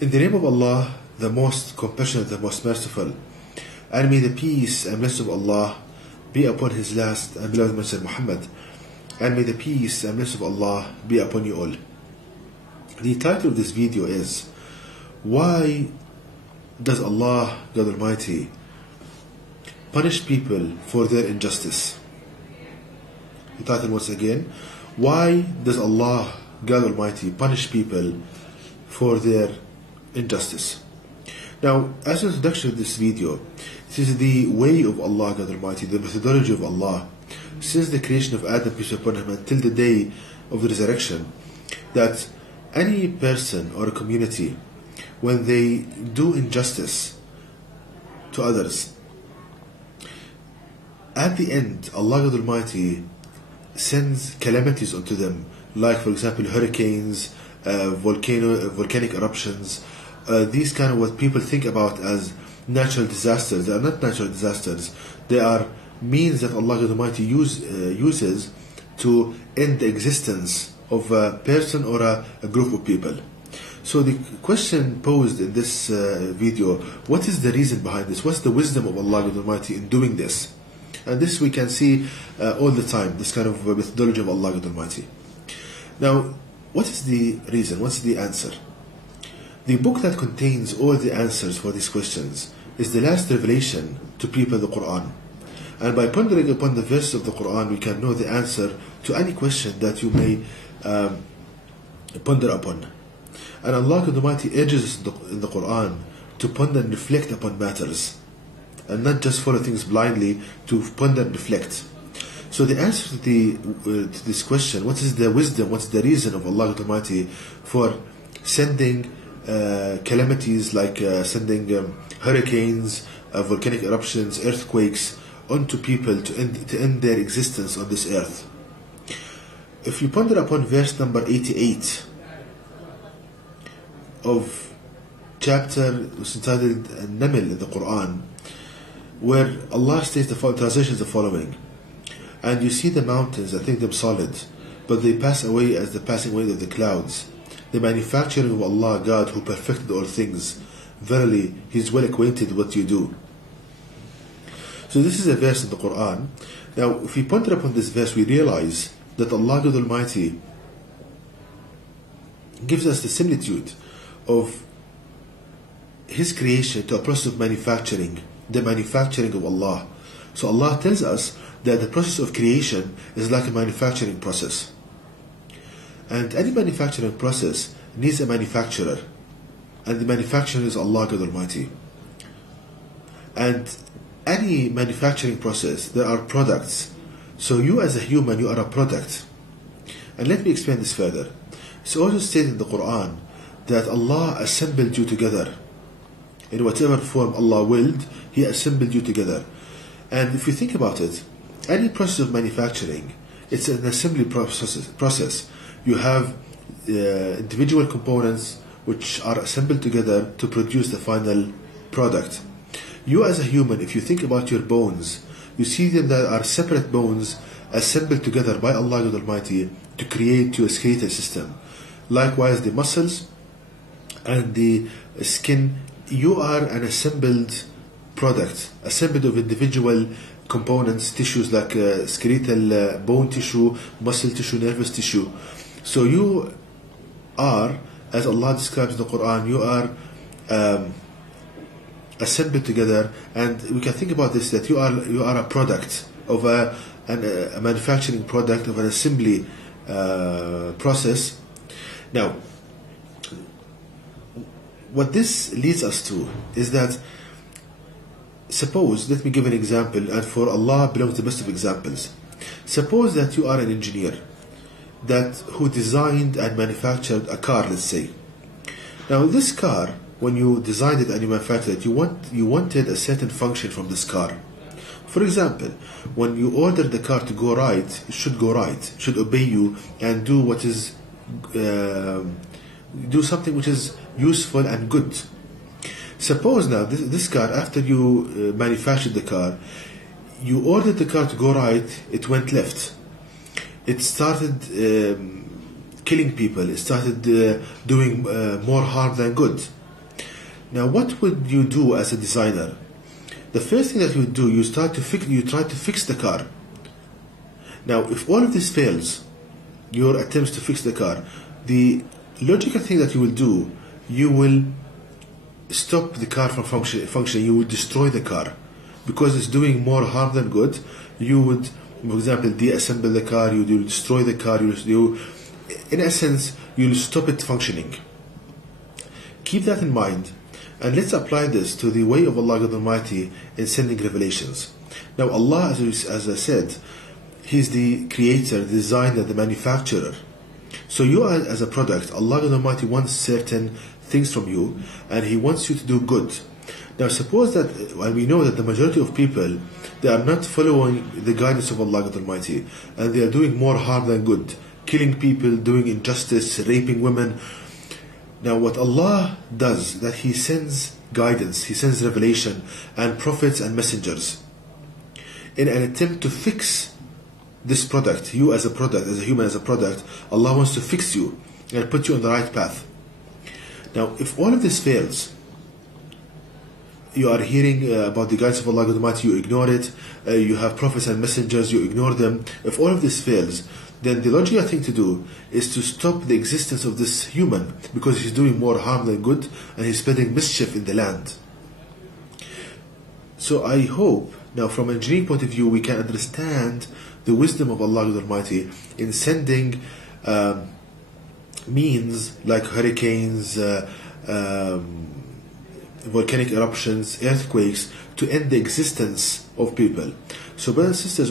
In the name of Allah, the most compassionate, the most merciful, and may the peace and blessing of Allah be upon His last and beloved Messenger Muhammad, and may the peace and blessing of Allah be upon you all. The title of this video is, why does Allah, God Almighty, punish people for their injustice? The title once again, why does Allah, God Almighty, punish people for their injustice? Now, as an introduction to this video, it is the way of Allah, God Almighty, the methodology of Allah, since the creation of Adam, peace be upon him, until the day of the resurrection, that any person or a community, when they do injustice to others, at the end, Allah, God Almighty, sends calamities onto them, like, for example, hurricanes, volcanic eruptions. These kind of what people think about as natural disasters. They are not natural disasters. They are means that Allah God Almighty uses to end the existence of a person or a group of people. So the question posed in this video, what is the reason behind this? What's the wisdom of Allah God Almighty in doing this? And this we can see all the time, this kind of methodology of Allah God Almighty. Now, what is the reason? What's the answer? The book that contains all the answers for these questions is the last revelation to people, the Quran. And by pondering upon the verses of the Quran, we can know the answer to any question that you may ponder upon. And Allah Almighty urges us in the Quran to ponder and reflect upon matters, and not just follow things blindly, to ponder and reflect. So the answer to this question, what is the wisdom, what's the reason of Allah Almighty for sending calamities like sending hurricanes, volcanic eruptions, earthquakes onto people to end their existence on this earth? If you ponder upon verse number 88 of chapter which is entitled Naml in the Quran, where Allah states the translation is the following: and you see the mountains, I think them solid, but they pass away as the passing away of the clouds. The manufacturing of Allah, God, who perfected all things. Verily, He is well acquainted with what you do. So this is a verse in the Quran. Now, if we ponder upon this verse, we realize that Allah, God Almighty, gives us the similitude of His creation to a process of manufacturing, the manufacturing of Allah. So Allah tells us that the process of creation is like a manufacturing process. And any manufacturing process needs a manufacturer. And the manufacturer is Allah God Almighty. And any manufacturing process, there are products. So you as a human, you are a product. And let me explain this further. It's also stated in the Quran that Allah assembled you together. In whatever form Allah willed, He assembled you together. And if you think about it, any process of manufacturing, it's an assembly process. You have individual components which are assembled together to produce the final product. You as a human, if you think about your bones, you see them that are separate bones assembled together by Allah God Almighty to create your skeletal system. Likewise, the muscles and the skin, you are an assembled product, assembled of individual components, tissues like skeletal bone tissue, muscle tissue, nervous tissue. So you are, as Allah describes in the Quran, you are assembled together, and we can think about this, that you are a product of a manufacturing product of an assembly process. Now, what this leads us to is that, suppose, let me give an example, and for Allah belongs the best of examples. Suppose that you are an engineer who designed and manufactured a car, let's say. Now this car, when you designed it and you manufactured it, you wanted a certain function from this car. For example, when you order the car to go right, it should go right, it should obey you and do what is do something which is useful and good. Suppose now this car, after you manufactured the car, you ordered the car to go right, it went left. It started killing people. It started doing more harm than good. Now, what would you do as a designer? The first thing that you do, you try to fix the car. Now, if all of this fails, your attempts to fix the car, the logical thing that you will do, you will stop the car from functioning. You will destroy the car because it's doing more harm than good. You would, for example, deassemble the car. You will destroy the car. In essence, you'll stop it functioning. Keep that in mind, and let's apply this to the way of Allah God Almighty in sending revelations. Now, Allah, as I said, He's the creator, the designer, the manufacturer. So you are, as a product, Allah God Almighty wants certain things from you, and He wants you to do good. Now, suppose that, and we know that the majority of people, they are not following the guidance of Allah God Almighty, and they are doing more harm than good, killing people, doing injustice, raping women. Now, what Allah does, that He sends guidance, He sends revelation, and prophets and messengers, in an attempt to fix this product. You as a product, as a human, as a product, Allah wants to fix you and put you on the right path. Now, if all of this fails, you are hearing about the guidance of Allah God Almighty, you ignore it, you have prophets and messengers, you ignore them. If all of this fails, then the logical thing to do is to stop the existence of this human, because he's doing more harm than good, and he's spreading mischief in the land. So I hope, now from an engineering point of view, we can understand the wisdom of Allah Almighty in sending means like hurricanes, volcanic eruptions, earthquakes, to end the existence of people. So, brothers and sisters,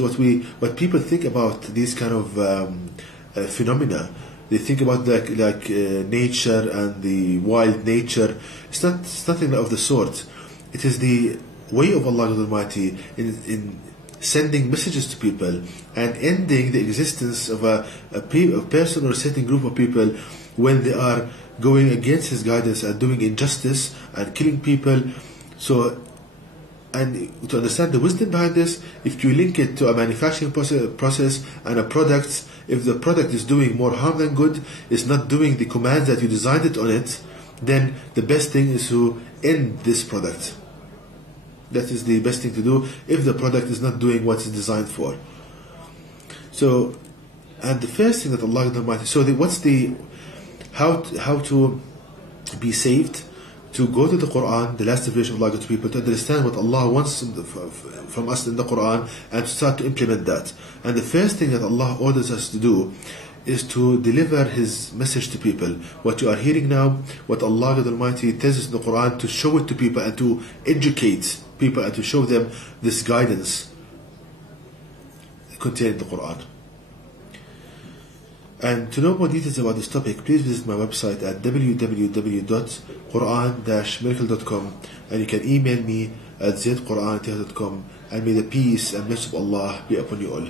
what people think about these kind of phenomena, they think about nature and the wild nature. It's nothing of the sort. It is the way of Allah Almighty in sending messages to people and ending the existence of a person or a certain group of people when they are going against His guidance and doing injustice and killing people. So, and to understand the wisdom behind this, if you link it to a manufacturing process and a product, if the product is doing more harm than good, is not doing the commands that you designed it on it, then the best thing is to end this product. That is the best thing to do if the product is not doing what it's designed for. So, and the first thing that Allah Almighty, so how to be saved? To go to the Quran, the last revelation of Allah to people, to understand what Allah wants from us in the Quran, and to start to implement that. And the first thing that Allah orders us to do is to deliver His message to people. What you are hearing now, what Allah Almighty tells us in the Quran, to show it to people and to educate people and to show them this guidance contained in the Quran. And to know more details about this topic, please visit my website at www.quran-miracle.com, and you can email me at zaidquran@yahoo.com, and may the peace and mercy of Allah be upon you all.